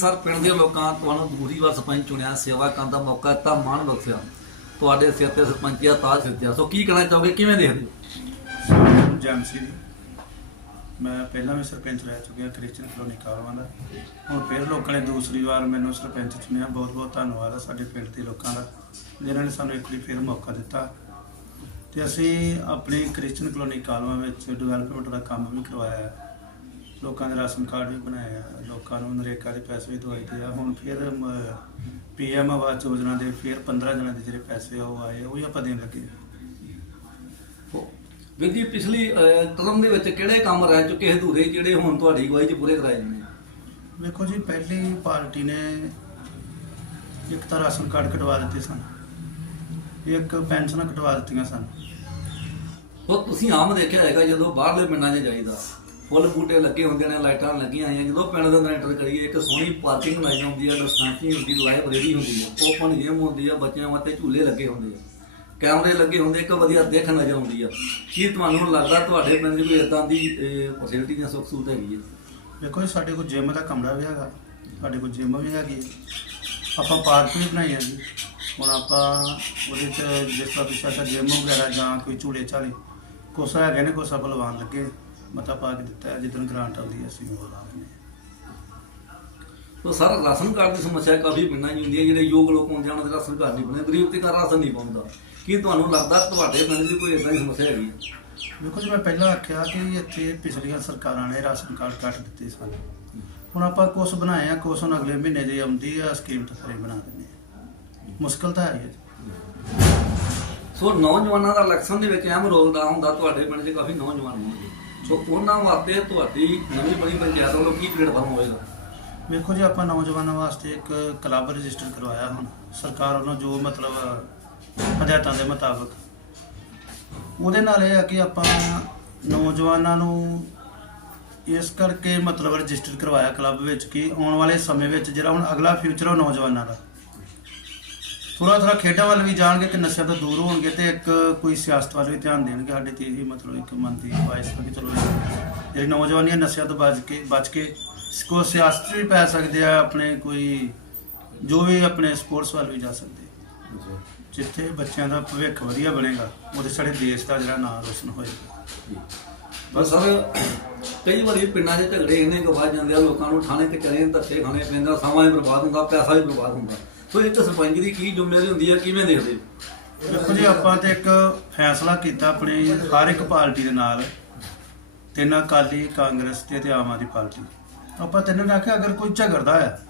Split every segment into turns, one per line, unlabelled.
Sir, ਪਿੰਡ ਦੇ ਲੋਕਾਂ, ਤੁਹਾਨੂੰ ਦੂਰੀ ਵਾਰ ਸਰਪੰਚ ਚੁਣਿਆ, ਸੇਵਾ ਕਰਨ ਦਾ ਮੌਕਾ ਦਿੱਤਾ, ਮਾਣ ਬਖਸ਼ਿਆ। ਤੁਹਾਡੇ ਸਿਰ ਤੇ ਸਰਪੰਚੀਆ ਤਾਜ ਸਿੱਧਿਆ ਸੋ ਕੀ ਕਹਿਣਾ ਚਾਹੋਗੇ? ਕਿਵੇਂ ਦੇਖਦੇ ਹੋ?
ਜੈਮਸੀ ਮੈਂ ਪਹਿਲਾਂ ਵੀ ਸਰਪੰਚ ਰਹਿ ਚੁੱਕਿਆ ਕ੍ਰਿਸਚਨ ਕਲੋਨੀ ਕਾਲਵਾਂ ਦਾ। ਹੁਣ ਫਿਰ ਲੋਕਾਂ ਨੇ ਦੂਸਰੀ ਵਾਰ ਮੈਨੂੰ ਸਰਪੰਚ ਚੁਣਿਆ। ਬਹੁਤ ਬਹੁਤ ਧੰਨਵਾਦ ਆ ਸਾਡੇ ਪਿੰਡ ਦੇ ਲੋਕਾਂ ਦਾ, ਜਿਨ੍ਹਾਂ ਨੇ ਸਾਨੂੰ ਇੱਕ ਵਾਰੀ ਫਿਰ ਮੌਕਾ ਦਿੱਤਾ। ਤੇ ਅਸੀਂ ਆਪਣੀ ਕ੍ਰਿਸਚਨ ਕਲੋਨੀ ਕਾਲਵਾਂ ਵਿੱਚ ਡਿਵੈਲਪਮੈਂਟ ਦਾ ਕੰਮ ਵੀ ਕਰਵਾਇਆ। ਹੈ ਲੋਕਾਂ ਦੇ ਰਾਸ਼ਨ ਕਾਰਡ ਵੀ ਬਣਾਏ ਆ ਲੋਕਾਂ ਨੂੰ ਨਰੇਗਾ ਦੇ ਪੈਸੇ ਵੀ ਦਵਾਈ ਦੇ ਆ। ਹੁਣ ਫਿਰ ਪੀਐਮ ਆਵਾਸ ਯੋਜਨਾ ਦੇ ਫਿਰ 15 ਜਣਾਂ ਦੇ ਜਿਹੜੇ ਪੈਸੇ ਉਹ ਆਏ ਉਹ ਵੀ ਆਪਾਂ ਦੇਣ ਲੱਗੇ
ਵੀਰ ਜੀ ਪਿਛਲੀ ਟਰਮ ਦੇ ਵਿੱਚ ਕਿਹੜੇ ਕੰਮ ਰਹਿ ਚੁੱਕੇ ਅਧੂਰੇ ਜਿਹੜੇ ਹੁਣ ਤੁਹਾਡੀ ਅਗਵਾਈ 'ਚ ਪੂਰੇ ਕਰਾਏ ਜਾਣੇ?
ਵੇਖੋ ਜੀ ਪਹਿਲੀ ਪਾਰਟੀ ਨੇ ਇੱਕ ਤਾਂ ਰਾਸ਼ਨ ਕਾਰਡ ਕਟਵਾ ਦਿੱਤੇ ਸਨ। ਇੱਕ ਪੈਨਸ਼ਨਾਂ ਕਟਵਾ ਦਿੱਤੀਆਂ ਸਨ।
ਉਹ ਤੁਸੀਂ ਆਮ ਦੇਖਿਆ ਹੈਗਾ ਜਦੋਂ ਬਾਹਰਲੇ ਪਿੰਡਾਂ 'ਚ ਜਾਈਦਾ ਫੁੱਲ ਬੂਟੇ ਲੱਗੇ ਹੁੰਦੇ ਨੇ, ਲਾਈਟਾਂ ਲੱਗੀਆਂ ਆਈਆਂ ਜਦੋਂ ਪਿੰਡ ਦੇ ਅੰਦਰ ਐਂਟਰ ਕਰੀਏ, ਇੱਕ ਸੋਹਣੀ ਪਾਰਕਿੰਗ ਬਣਾਈ ਹੁੰਦੀ ਹੈ ਡਿਸਪੈਂਸਰੀ ਹੁੰਦੀ ਲਾਇਬ੍ਰੇਰੀ ਹੁੰਦੀ ਹੈ ਓਪਨ ਜਿਮ ਹੁੰਦੀ ਆ ਬੱਚਿਆਂ ਵਾਸਤੇ ਝੂਲੇ ਲੱਗੇ ਹੁੰਦੇ ਆ, ਕੈਮਰੇ ਲੱਗੇ ਹੁੰਦੇ, ਇੱਕ ਵਧੀਆ ਦੇਖ ਨਜ਼ਰ ਆਉਂਦੀ ਆ। ਕੀ ਤੁਹਾਨੂੰ ਲੱਗਦਾ ਤੁਹਾਡੇ ਪਿੰਡ 'ਚ ਕੋਈ ਇਦਾਂ ਦੀ ਫੈਸਿਲਿਟੀ ਜਾਂ ਸੁੱਖ ਸਹੂਲਤ ਹੈਗੀ ਹੈ
ਦੇਖੋ ਜੀ, ਸਾਡੇ ਕੋਲ ਜਿਮ ਦਾ ਕਮਰਾ ਵੀ ਹੈਗਾ, ਸਾਡੇ ਕੋਲ ਜਿਮ ਵੀ ਹੈਗੀ ਹੈ। ਆਪਾਂ ਪਾਰਕ ਵੀ ਬਣਾਈ ਹੈ ਜੀ। ਹੁਣ ਆਪਾਂ ਉਹਦੇ ਚ ਜਿਸ ਤਰ੍ਹਾਂ ਤੁਸੀਂ ਆਖਿਆ ਜਿਮ ਵਗੈਰਾ ਜਾਂ ਕੋਈ ਝੂਲੇ ਝਾਲੇ ਕੁਛ ਹੈਗੇ ਨੇ ਕੁਛ ਆਪਾਂ ਲਵਾਉਣ ਲੱਗੇ ਮਤਾ ਪਾ ਕੇ ਦਿੱਤਾ ਹੈ ਜਿੱਦਣ ਗ੍ਰਾਂਟ ਆਉਂਦੀ ਹੈ ਅਸੀਂ ਉਹ ਲਾ ਹਾਂ
ਤੋ ਸਰ ਰਾਸ਼ਨ ਕਾਰਡ ਦੀ ਸਮੱਸਿਆ ਕਾਫੀ ਪਿੰਡਾਂ 'ਚ ਹੁੰਦੀ ਹੈ ਜਿਹੜੇ ਯੋਗ ਲੋਕ ਹੁੰਦੇ ਆ ਉਹਨਾਂ ਦੇ ਰਾਸ਼ਨ ਕਾਰਡ ਨਹੀਂ ਬਣੇ ਗਰੀਬ ਤੇ ਘਰ ਰਾਸ਼ਨ ਨਹੀਂ ਪਾਉਂਦਾ। ਕੀ ਤੁਹਾਨੂੰ ਲੱਗਦਾ ਤੁਹਾਡੇ ਪਿੰਡ 'ਚ ਕੋਈ ਇਦਾਂ ਦੀ ਸਮੱਸਿਆ ਹੈਗੀ ਹੈ?
ਵੇਖੋ ਜੀ ਮੈਂ ਪਹਿਲਾਂ ਆਖਿਆ ਕਿ ਇੱਥੇ ਪਿਛਲੀਆਂ ਸਰਕਾਰਾਂ ਨੇ ਰਾਸ਼ਨ ਕਾਰਡ ਕੱਟ ਦਿੱਤੇ ਸਨ। ਹੁਣ ਆਪਾਂ ਕੁਛ ਬਣਾਏ ਆ ਕੁਛ ਹੁਣ ਅਗਲੇ ਮਹੀਨੇ ਜੇ ਆਉਂਦੀ ਆ ਸਕੀਮ ਤਾਂ ਸਾਰੇ ਬਣਾ ਦਿੰਦੇ ਆ। ਮੁਸ਼ਕਲ ਤਾਂ ਹੈ ਜੀ।
ਸੋ ਨੌਜਵਾਨਾਂ ਦਾ ਇਲੈਕਸ਼ਨ ਦੇ ਵਿੱਚ ਅਹਿਮ ਰੋਲ ਦਾ ਹੁੰਦਾ ਤੁਹਾਡੇ ਪਿੰਡ 'ਚ ਕਾਫੀ ਨੌਜਵਾਨ ਹੋਣਗੇ। ਸੋ ਉਹਨਾਂ ਵਾਸਤੇ ਤੁਹਾਡੀ ਨਵੀਂ ਬਣੀ ਪੰਚਾਇਤ ਵੱਲੋਂ ਕੀ ਪਲੇਟਫਾਰਮ ਹੋਵੇਗਾ
ਵੇਖੋ ਜੀ, ਆਪਾਂ ਨੌਜਵਾਨਾਂ ਵਾਸਤੇ ਇੱਕ ਕਲੱਬ ਰਜਿਸਟਰ ਕਰਵਾਇਆ ਹੁਣ। ਸਰਕਾਰ ਵੱਲੋਂ ਜੋ ਮਤਲਬ ਹਦਾਇਤਾਂ ਦੇ ਮੁਤਾਬਕ। ਉਹਦੇ ਨਾਲ ਇਹ ਆ ਕਿ ਆਪਾਂ ਨੌਜਵਾਨਾਂ ਨੂੰ ਇਸ ਕਰਕੇ ਮਤਲਬ ਰਜਿਸਟਰ ਕਰਵਾਇਆ ਕਲੱਬ ਵਿੱਚ ਕਿ ਆਉਣ ਵਾਲੇ ਸਮੇਂ ਵਿੱਚ ਜਿਹੜਾ ਹੁਣ ਅਗਲਾ ਫਿਊਚਰ ਉਹ ਨੌਜਵਾਨਾਂ ਦਾ। ਥੋੜਾ ਥੋੜਾ ਖੇਡਾਂ ਵੱਲ ਵੀ ਜਾਣਗੇ ਕਿ ਨਸ਼ਿਆਂ ਤੋਂ ਦੂਰ ਹੋਣਗੇ ਤੇ ਇੱਕ ਕੋਈ ਸਿਆਸਤ ਵੱਲ ਵੀ ਧਿਆਨ ਦੇਣਗੇ। ਸਾਡੇ ਤੇ ਇਹੀ ਮਤਲਬ ਇੱਕ ਮਨ ਦੀ ਹੈ ਕਿ ਚਲੋ ਜਿਹੜੀ ਨੌਜਵਾਨੀਆਂ ਨਸ਼ਿਆਂ ਤੋਂ ਬਚ ਕੇ ਬਚ ਕੇ ਕੋ ਸਿਆਸਤ ਵੀ ਪੈ ਸਕਦੇ ਆ ਆਪਣੇ ਕੋਈ ਜੋ ਵੀ ਆਪਣੇ ਸਪੋਰਟਸ ਵੱਲ ਵੀ ਜਾ ਸਕਦੇ। ਜਿੱਥੇ ਬੱਚਿਆਂ ਦਾ ਭਵਿੱਖ ਵਧੀਆ ਬਣੇਗਾ ਉਹਦੇ ਸਾਡੇ ਦੇਸ਼ ਦਾ ਜਿਹੜਾ ਨਾਮ ਰੋਸ਼ਨ ਹੋਏਗਾ।
ਬਸ ਸਰ ਕਈ ਵਾਰੀ ਪਿੰਡਾਂ 'ਚ ਝਗੜੇ ਇੰਨੇ ਵੱਧ ਜਾਂਦੇ ਆ ਲੋਕਾਂ ਨੂੰ ਥਾਣੇ ਕਚਹਿਰੀਆਂ ਧੱਕੇ ਖਾਣੇ ਪੈਂਦਾ ਸਮਾਂ ਵੀ ਬਰਬਾਦ ਹੁੰਦਾ ਪੈਸਾ ਵੀ ਬਰਬਾਦ ਹੁੰਦਾ। ਸੋ ਇਹ 'ਚ ਸਰਪੰਚ ਦੀ ਕੀ ਜ਼ਿੰਮੇਵਾਰੀ ਹੁੰਦੀ ਹੈ, ਕਿਵੇਂ ਦੇਖਦੇ ਹੋ?
ਦੇਖੋ ਜੀ, ਆਪਾਂ ਤੇ ਇੱਕ ਫੈਸਲਾ ਕੀਤਾ ਆਪਣੀ ਹਰ ਇੱਕ ਪਾਰਟੀ ਦੇ ਨਾਲ ਤਿੰਨ ਅਕਾਲੀ ਕਾਂਗਰਸ ਤੇ ਤੇ ਆਮ ਆਦਮੀ ਪਾਰਟੀ। ਆਪਾਂ ਤਿੰਨਾਂ ਨੇ ਆਖਿਆ, ਅਗਰ ਕੋਈ ਝਗੜਦਾ ਹੈ,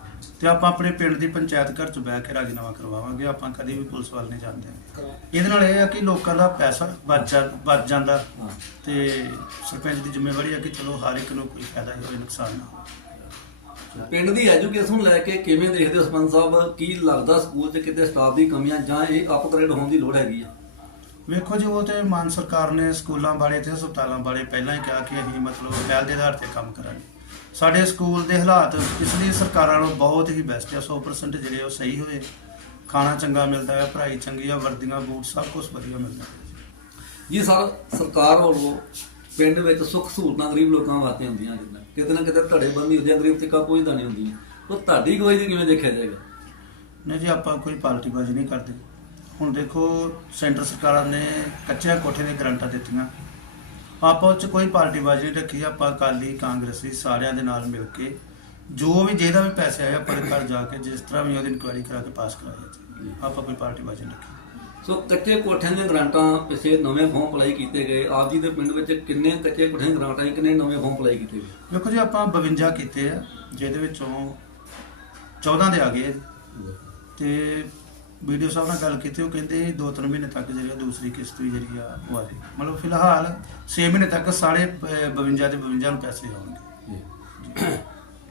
ਤੇ ਆਪਾਂ ਆਪਣੇ ਪਿੰਡ ਦੀ ਪੰਚਾਇਤ ਘਰ ਚ ਬਹਿ ਕੇ ਰਾਜੀਨਾਮਾ ਕਰਵਾਵਾਂਗੇ, ਆਪਾਂ ਕਦੀ ਵੀ ਪੁਲਿਸ ਵੱਲ ਨਹੀਂ ਜਾਂਦੇ। ਇਹਦੇ ਨਾਲ ਇਹ ਆ ਕਿ ਲੋਕਾਂ ਦਾ ਪੈਸਾ ਬਚ ਜਾ ਬਚ ਜਾਂਦਾ, ਤੇ ਸਰਪੰਚ ਦੀ ਜ਼ਿੰਮੇਵਾਰੀ ਆ ਕਿ ਚਲੋ ਹਰ ਇੱਕ ਨੂੰ ਕੋਈ ਫਾਇਦਾ ਹੋਵੇ, ਨੁਕਸਾਨ ਨਾ ਹੋਵੇ।
ਪਿੰਡ ਦੀ ਐਜੂਕੇਸ਼ਨ ਲੈ ਕੇ ਕਿਵੇਂ ਦੇਖਦੇ ਹੋ ਸਰਪੰਚ ਸਾਹਿਬ? ਕੀ ਲੱਗਦਾ ਸਕੂਲ 'ਚ ਕਿਤੇ ਸਟਾਫ ਦੀ ਕਮੀਆਂ ਜਾਂ ਇਹ ਅਪਗ੍ਰੇਡ ਹੋਣ ਦੀ ਲੋੜ ਹੈਗੀ ਆ?
ਵੇਖੋ ਜੀ ਉਹ ਤੇ ਮਾਨ ਸਰਕਾਰ ਨੇ ਸਕੂਲਾਂ ਬਾਰੇ ਤੇ ਹਸਪਤਾਲਾਂ ਬਾਰੇ ਪਹਿਲਾਂ ਹੀ ਕਿਹਾ ਕਿ ਅਸੀਂ ਮਤਲਬ ਪਹਿਲ ਦੇ ਆਧਾਰ ਤੇ ਕੰਮ ਕਰਾਂਗੇ। ਸਾਡੇ ਸਕੂਲ ਦੇ ਹਾਲਾਤ ਪਿਛਲੀ ਸਰਕਾਰਾਂ ਨਾਲੋਂ ਬਹੁਤ ਹੀ ਬੈਸਟ ਆ। 100% ਜਿਹੜੇ ਉਹ ਸਹੀ ਹੋਏ। ਖਾਣਾ ਚੰਗਾ ਮਿਲਦਾ ਹੈ ਪੜ੍ਹਾਈ ਚੰਗੀ ਆ ਵਰਦੀਆਂ ਬੂਟ ਸਭ ਕੁਝ ਵਧੀਆ ਮਿਲਦਾ। ਹੈ
ਜੀ ਸਰ ਸਰਕਾਰ ਵੱਲੋਂ ਪਿੰਡ ਵਿੱਚ ਸੁੱਖ ਸਹੂਲਤਾਂ ਗਰੀਬ ਲੋਕਾਂ ਵਾਸਤੇ ਹੁੰਦੀਆਂ ਜਿੱਦਾਂ ਕਿਤੇ ਨਾ ਕਿਤੇ ਧੜੇ ਬੰਦੀ ਹੁੰਦੀ ਆ ਗਰੀਬ ਤੇ ਕਾ ਪਹੁੰਚਦਾ ਨਹੀਂ ਹੁੰਦੀ ਉਹ ਤੁਹਾਡੀ ਗਵਾਹੀ ਦੀ ਕਿਵੇਂ ਦੇਖਿਆ ਜਾਏਗਾ?
ਨਹੀਂ ਜੀ, ਆਪਾਂ ਕੋਈ ਪਾਰਟੀਬਾਜ਼ੀ ਨਹੀਂ ਕਰਦੇ। ਹੁਣ ਦੇਖੋ, ਸੈਂਟਰ ਸਰਕਾਰਾਂ ਨੇ ਕੱਚਿਆਂ ਕੋਠੇ ਦੀਆਂ ਗਰੰਟਾਂ ਦਿੱਤੀਆਂ। ਆਪਾਂ ਉਹ 'ਚ ਕੋਈ ਪਾਰਟੀਬਾਜ਼ੀ ਨਹੀਂ ਰੱਖੀ। ਆਪਾਂ ਅਕਾਲੀ, ਕਾਂਗਰਸੀ ਸਾਰਿਆਂ ਦੇ ਨਾਲ ਮਿਲ ਕੇ ਜੋ ਵੀ ਜਿਹਦਾ ਵੀ ਪੈਸੇ ਆਏ, ਆਪਾਂ ਘਰ ਜਾ ਕੇ ਜਿਸ ਤਰ੍ਹਾਂ ਵੀ ਉਹਦੀ ਇਨਕੁਆਇਰੀ ਕਰਾ ਕੇ ਪਾਸ ਕਰਾਇਆ। ਜੀ ਆਪਾਂ ਕੋਈ ਪਾਰਟੀਬਾਜ਼ੀ ਨਹੀਂ ਰੱਖੀ।
ਸੋ ਕੱਚੇ ਕੋਠਿਆਂ ਦੀਆਂ ਗ੍ਰਾਂਟਾਂ ਪਿਛੇ ਨਵੇਂ ਫਾਰਮ ਅਪਲਾਈ ਕੀਤੇ ਗਏ। ਆਪ ਜੀ ਦੇ ਪਿੰਡ ਵਿੱਚ ਕਿੰਨੇ ਕੱਚੇ ਕੋਠਿਆਂ ਦੀਆਂ ਗ੍ਰਾਂਟਾਂ ਸੀ, ਕਿੰਨੇ ਨਵੇਂ ਫਾਰਮ ਅਪਲਾਈ ਕੀਤੇ ਗਏ?
ਵੇਖੋ ਜੀ ਆਪਾਂ 52 ਕੀਤੇ ਆ ਜਿਹਦੇ ਵਿੱਚੋਂ 14 ਦੇ ਆ ਗਏ। ਤੇ ਵੀਡੀਓ ਸਾਹਿਬ ਨਾਲ ਗੱਲ ਕੀਤੀ ਉਹ ਕਹਿੰਦੇ ਦੋ ਤਿੰਨ ਮਹੀਨੇ ਤੱਕ ਜਿਹੜੀ ਆ ਦੂਸਰੀ ਕਿਸ਼ਤ ਵੀ ਜਿਹੜੀ ਆ ਉਹ ਆ ਜਾਏ ਮਤਲਬ ਫਿਲਹਾਲ 6 ਮਹੀਨੇ ਤੱਕ ਸਾਰੇ ਅਹ, 52 ਦੇ 52 ਨੂੰ ਪੈਸੇ ਆਉਣਗੇ।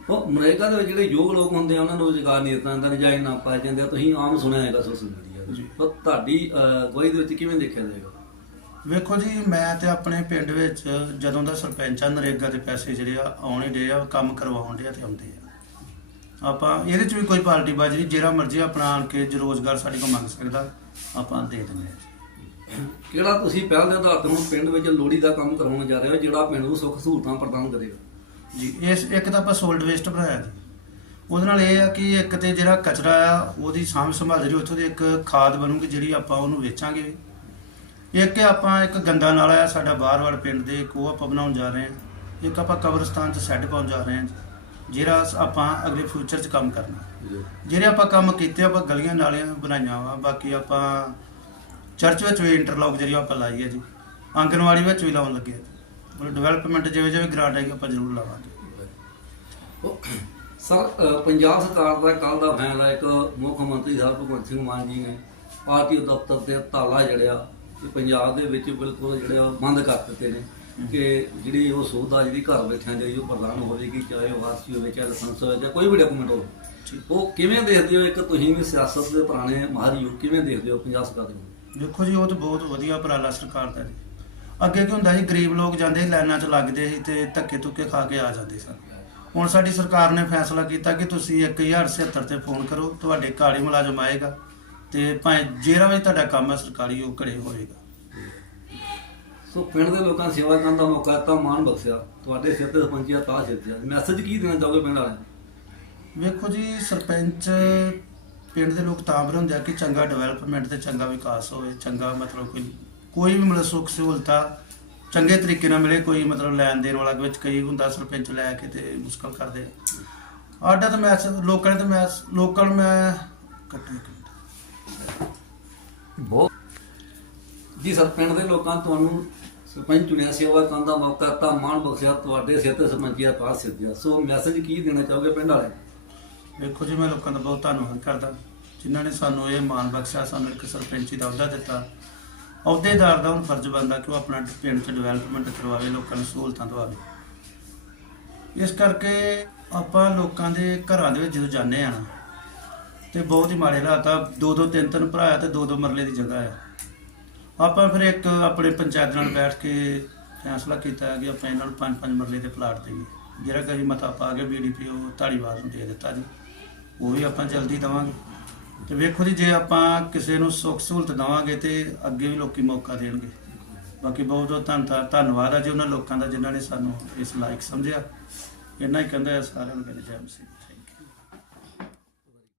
ਉਹ ਮਨਰੇਗਾ ਦੇ ਵਿੱਚ ਜਿਹੜੇ ਯੋਗ ਲੋਕ ਹੁੰਦੇ ਆ ਉਹਨਾਂ ਨੂੰ ਰੁਜ਼ਗਾਰ ਨਹੀਂ ਦਿੱਤਾ ਜਾਂਦਾ ਨਜਾਇਜ਼ ਨਾ ਪਾਏ ਜਾਂਦੇ ਆ। ਤੁਸੀਂ ਆਮ ਸੁਣਿਆ ਹੈਗਾ ਸੋਸ਼ਲ ਮੀਡੀਆ
ਜੀ।
ਪਰ ਤੁਹਾਡੀ ਗਵਾਹੀ ਦੇ ਵਿੱਚ ਕਿਵੇਂ ਦੇਖਿਆ ਜਾਏਗਾ?
ਵੇਖੋ ਜੀ ਮੈਂ ਤੇ ਆਪਣੇ ਪਿੰਡ ਵਿੱਚ ਜਦੋਂ ਦਾ ਸਰਪੰਚ ਆ ਨਰੇਗਾ ਦੇ ਪੈਸੇ ਜਿਹੜੇ ਆ ਆਉਣੇ ਡੇ ਆ ਕੰਮ ਕਰਵਾਉਣ ਦੇ ਆ ਤੇ ਆਉਂਦੇ ਆ। ਆਪਾਂ ਇਹਦੇ ਚ ਵੀ ਕੋਈ ਪਾਰਟੀਬਾਜ਼ੀ ਨਹੀਂ ਜਿਹੜਾ ਮਰਜ਼ੀ ਆਪਣਾ ਆਣ ਕੇ ਜੋ ਰੋਜ਼ਗਾਰ ਸਾਡੇ ਕੋਲ ਮੰਗ ਸਕਦਾ ਆਪਾਂ ਦੇ ਦਿੰਦੇ ਆ
ਕਿਹੜਾ ਤੁਸੀਂ ਪਹਿਲ ਦੇ ਆਧਾਰ ਤੇ ਹੁਣ ਪਿੰਡ ਵਿੱਚ ਲੋੜੀ ਦਾ ਕੰਮ ਕਰਵਾਉਣ ਜਾ ਰਹੇ ਹੋ ਜਿਹੜਾ ਪਿੰਡ ਨੂੰ ਸੁੱਖ ਸਹੂਲਤਾਂ ਪ੍ਰਦਾਨ ਕਰੇਗਾ?
ਜੀ ਇਸ ਇੱਕ ਤਾਂ ਆਪਾਂ ਸੋਲਡ ਵੇਸਟ ਬਣਾਇਆ ਜੀ। ਉਹਦੇ ਨਾਲ ਇਹ ਆ ਕਿ ਇੱਕ ਤੇ ਜਿਹੜਾ ਕਚਰਾ ਆ ਉਹਦੀ ਸਾਂਭ ਸੰਭਾਲ ਜਿਹੜੀ ਉੱਥੋਂ ਦੀ ਇੱਕ ਖਾਦ ਬਣੂਗੀ ਜਿਹੜੀ ਆਪਾਂ ਉਹਨੂੰ ਵੇਚਾਂਗੇ। ਇੱਕ ਆਪਾਂ ਇੱਕ ਗੰਦਾ ਨਾਲਾ ਆ ਸਾਡਾ ਬਾਹਰ-ਬਾਹਰ ਪਿੰਡ ਦੇ ਇੱਕ ਉਹ ਆਪਾਂ ਬਣਾਉਣ ਜਾ ਰਹੇ ਹਾਂ। ਇੱਕ ਆਪਾਂ ਕਬਰਸਤਾਨ 'ਚ ਸੈੱਟ ਪਾਉਣ ਜਾ ਰਹੇ ਹਾਂ। ਜਿਹੜਾ ਆਪਾਂ ਅਗਲੇ ਫਿਊਚਰ 'ਚ ਕੰਮ ਕਰਨਾ। ਜਿਹੜੇ ਆਪਾਂ ਕੰਮ ਕੀਤੇ ਆਪਾਂ ਗਲੀਆਂ ਨਾਲੀਆਂ ਬਣਾਈਆਂ ਵਾ ਬਾਕੀ ਆਪਾਂ ਚਰਚ ਵਿੱਚ ਵੀ ਇੰਟਰਲੌਕ ਜਿਹੜੀ ਆਪਾਂ ਲਾਈ ਹੈ ਜੀ। ਆਂਗਣਵਾੜੀ ਵਿੱਚ ਵੀ ਲਾਉਣ ਲੱਗੇ ਹਾਂ ਡਿਵੈਲਪਮੈਂਟ ਜਿਵੇਂ ਜਿਵੇਂ ਗ੍ਰਾਂਟ ਆਏਗੀ ਆਪਾਂ ਜ਼ਰੂਰ ਲਾਵਾਂਗੇ।
ਸਰ ਪੰਜਾਬ ਸਰਕਾਰ ਦਾ ਕੱਲ ਦਾ ਫੈਸਲਾ ਇੱਕ ਮੁੱਖ ਮੰਤਰੀ ਸਾਹਿਬ ਭਗਵੰਤ ਸਿੰਘ ਮਾਨ ਜੀ ਨੇ ਪਾਰਟੀ ਦਫ਼ਤਰ ਤੇ ਤਾਲਾ ਜੜਿਆ ਕਿ ਪੰਜਾਬ ਦੇ ਵਿੱਚ ਬਿਲਕੁਲ ਜਿਹੜੇ ਬੰਦ ਕਰ ਦਿੱਤੇ ਨੇ ਕਿ ਜਿਹੜੀ ਉਹ ਸੁਵਿਧਾ ਜਿਹੜੀ ਘਰ ਬੈਠਿਆਂ ਜਿਹੜੀ ਉਹ ਪ੍ਰਦਾਨ ਹੋਵੇਗੀ ਚਾਹੇ ਉਹ ਵਾਸੀ ਹੋਵੇ ਚਾਹੇ ਲਾਇਸੈਂਸ ਹੋਵੇ ਜਾਂ ਕੋਈ ਵੀ ਡਾਕੂਮੈਂਟ ਹੋਵੇ ਉਹ ਕਿਵੇਂ ਦੇਖਦੇ ਹੋ ਇੱਕ ਤੁਸੀਂ ਵੀ ਸਿਆਸਤ ਦੇ ਪੁਰਾਣੇ ਮਾਹਰ ਹੋ ਕਿਵੇਂ ਦੇਖਦੇ ਹੋ ਪੰਜਾਬ ਸਰਕਾਰ ਦੇ
ਦੇਖੋ ਜੀ ਉਹ ਤਾਂ ਬਹੁਤ ਵਧੀਆ ਉਪਰਾਲਾ ਸਰਕਾਰ ਦਾ ਜੀ। ਅੱਗੇ ਕੀ ਹੁੰਦਾ ਸੀ ਗਰੀਬ ਲੋਕ ਜਾਂਦੇ ਸੀ ਲਾਈਨਾਂ 'ਚ ਲੱਗਦੇ ਸੀ ਤੇ ਧੱਕੇ ਧੁੱਕੇ ਖਾ ਕੇ ਆ ਜਾਂਦੇ ਸਨ। ਹੁਣ ਸਾਡੀ ਸਰਕਾਰ ਨੇ ਫੈਸਲਾ ਕੀਤਾ ਕਿ ਤੁਸੀਂ 1077 ਤੇ ਫੋਨ ਕਰੋ ਤੁਹਾਡੇ ਕਾਲੀ ਮੁਲਾਜ਼ਮ ਆਏਗਾ ਤੇ ਭਾਵੇਂ ਜਿਹੜਾ ਵੀ ਤੁਹਾਡਾ ਕੰਮ ਹੈ ਸਰਕਾਰੀ ਉਹ ਘਰੇ ਹੋਏਗਾ।
ਸੋ ਪਿੰਡ ਦੇ ਲੋਕਾਂ ਸੇਵਾ ਕਰਨ ਦਾ ਮੌਕਾ ਦਿੱਤਾ ਮਾਣ ਬਖਸ਼ਿਆ। ਤੁਹਾਡੇ ਸਿਰ ਤੇ ਸਰਪੰਚੀਆ ਤਾਂ ਤੇ ਮੈਸੇਜ ਕੀ ਦੇਣਾ ਚਾਹੋਗੇ ਪਿੰਡ ਵਾਲਿਆਂ ਨੂੰ?
ਵੇਖੋ ਜੀ ਸਰਪੰਚ ਪਿੰਡ ਦੇ ਲੋਕ ਤਾਂ ਬਣਾਉਂਦੇ ਆ ਕਿ ਚੰਗਾ ਡਿਵੈਲਪਮੈਂਟ ਤੇ ਚੰਗਾ ਵਿਕਾਸ ਹੋਵੇ ਚੰਗਾ ਮਤਲਬ ਕੋਈ ਕੋਈ ਵੀ ਮਤਲਬ ਸੁੱਖ ਸਹੂਲਤਾਂ ਚੰਗੇ ਤਰੀਕੇ ਨਾਲ ਮਿਲੇ ਕੋਈ ਮਤਲਬ ਲੈਣ ਦੇਣ ਵਾਲਾ ਵਿੱਚ ਕਈ ਹੁੰਦਾ ਸਰਪੰਚ ਲੈ ਕੇ ਤੇ ਮੁਸ਼ਕਲ ਕਰਦੇ ਆਡਾ ਤਾਂ ਮੈਂ ਲੋਕਾਂ ਨੇ ਤਾਂ ਮੈਂ ਲੋਕਾਂ ਨੂੰ ਮੈਂ ਕੱਟੂ
ਬਹੁਤ। ਜੀ ਸਰ ਪਿੰਡ ਦੇ ਲੋਕਾਂ ਤੁਹਾਨੂੰ ਸਰਪੰਚ ਚੁਣਿਆ ਸੇਵਾ ਕਰਨ ਦਾ ਮੌਕਾ ਦਿੱਤਾ ਮਾਣ ਬਖਸ਼ਿਆ ਤੁਹਾਡੇ ਸਿਰ ਤੇ ਸਰਪੰਚੀਆ ਤਾਂ ਸਿਰ ਤੇ ਸੋ ਮੈਸੇਜ ਕੀ ਦੇਣਾ ਚਾਹੋਗੇ ਪਿੰਡ ਵਾਲਿਆਂ ਨੂੰ?
ਵੇਖੋ ਜੀ ਮੈਂ ਲੋਕਾਂ ਦਾ ਬਹੁਤ ਧੰਨਵਾਦ ਕਰਦਾ। ਜਿਨ੍ਹਾਂ ਨੇ ਸਾਨੂੰ ਇਹ ਮਾਣ ਬਖਸ਼ਿਆ ਸਾਨੂੰ ਇੱਕ ਸਰਪੰਚੀ ਦਾ ਅਹੁਦਾ ਦਿੱਤਾ। ਅਹੁਦੇਦਾਰ ਦਾ ਹੁਣ ਫਰਜ਼ ਬਣਦਾ ਕਿ ਉਹ ਆਪਣਾ ਪਿੰਡ 'ਚ ਡਿਵੈਲਪਮੈਂਟ ਕਰਵਾਵੇ, ਲੋਕਾਂ ਨੂੰ ਸਹੂਲਤਾਂ ਦਵਾਵੇ। ਇਸ ਕਰਕੇ ਆਪਾਂ ਲੋਕਾਂ ਦੇ ਘਰਾਂ ਦੇ ਵਿੱਚ ਜਦੋਂ ਜਾਂਦੇ ਆ ਨਾ, ਤੇ ਬਹੁਤ ਹੀ ਮਾੜੇ ਹਾਲਾਤ ਆ। ਦੋ ਦੋ ਤਿੰਨ ਤਿੰਨ ਭਰਾ ਆ ਤੇ ਦੋ ਦੋ ਮਰਲੇ ਦੀ ਜਗ੍ਹਾ ਆ। ਆਪਾਂ ਫਿਰ ਇੱਕ ਆਪਣੇ ਪੰਚਾਇਤ ਨਾਲ ਬੈਠ ਕੇ ਫੈਸਲਾ ਕੀਤਾ ਕਿ ਆਪਾਂ ਇਹਨਾਂ ਨੂੰ ਪੰਜ ਪੰਜ ਮਰਲੇ ਦੇ ਪਲਾਟ ਦੇਈਏ। ਜਿਹੜਾ ਕਰੀ ਮਤਾ ਪਾ ਕੇ ਬੀਡੀਪੀ ਉਹ ਧਾਲੀਵਾਲ ਨੂੰ ਦੇ ਦਿੱਤਾ ਜੀ। ਉਹ ਵੀ ਆਪਾਂ ਜਲਦੀ ਦਵਾਂਗੇ। ਤੇ ਵੇਖੋ ਜੀ, ਜੇ ਆਪਾਂ ਕਿਸੇ ਨੂੰ ਸੁੱਖ ਸਹੂਲਤ ਦਵਾਂਗੇ ਤੇ ਅੱਗੇ ਵੀ ਲੋਕੀ ਮੌਕਾ ਦੇਣਗੇ। ਬਾਕੀ ਬਹੁਤ ਬਹੁਤ ਧੰਨ ਧੰਨਵਾਦ ਆ ਜੀ ਉਹਨਾਂ ਲੋਕਾਂ ਦਾ ਜਿਨ੍ਹਾਂ ਨੇ ਸਾਨੂੰ ਇਸ ਲਾਇਕ ਸਮਝਿਆ। ਇੰਨਾ ਹੀ ਕਹਿੰਦਾ ਸਾਰਿਆਂ ਨੂੰ ਕਹਿੰਦੇ ਜੈ ਮਸੀਹ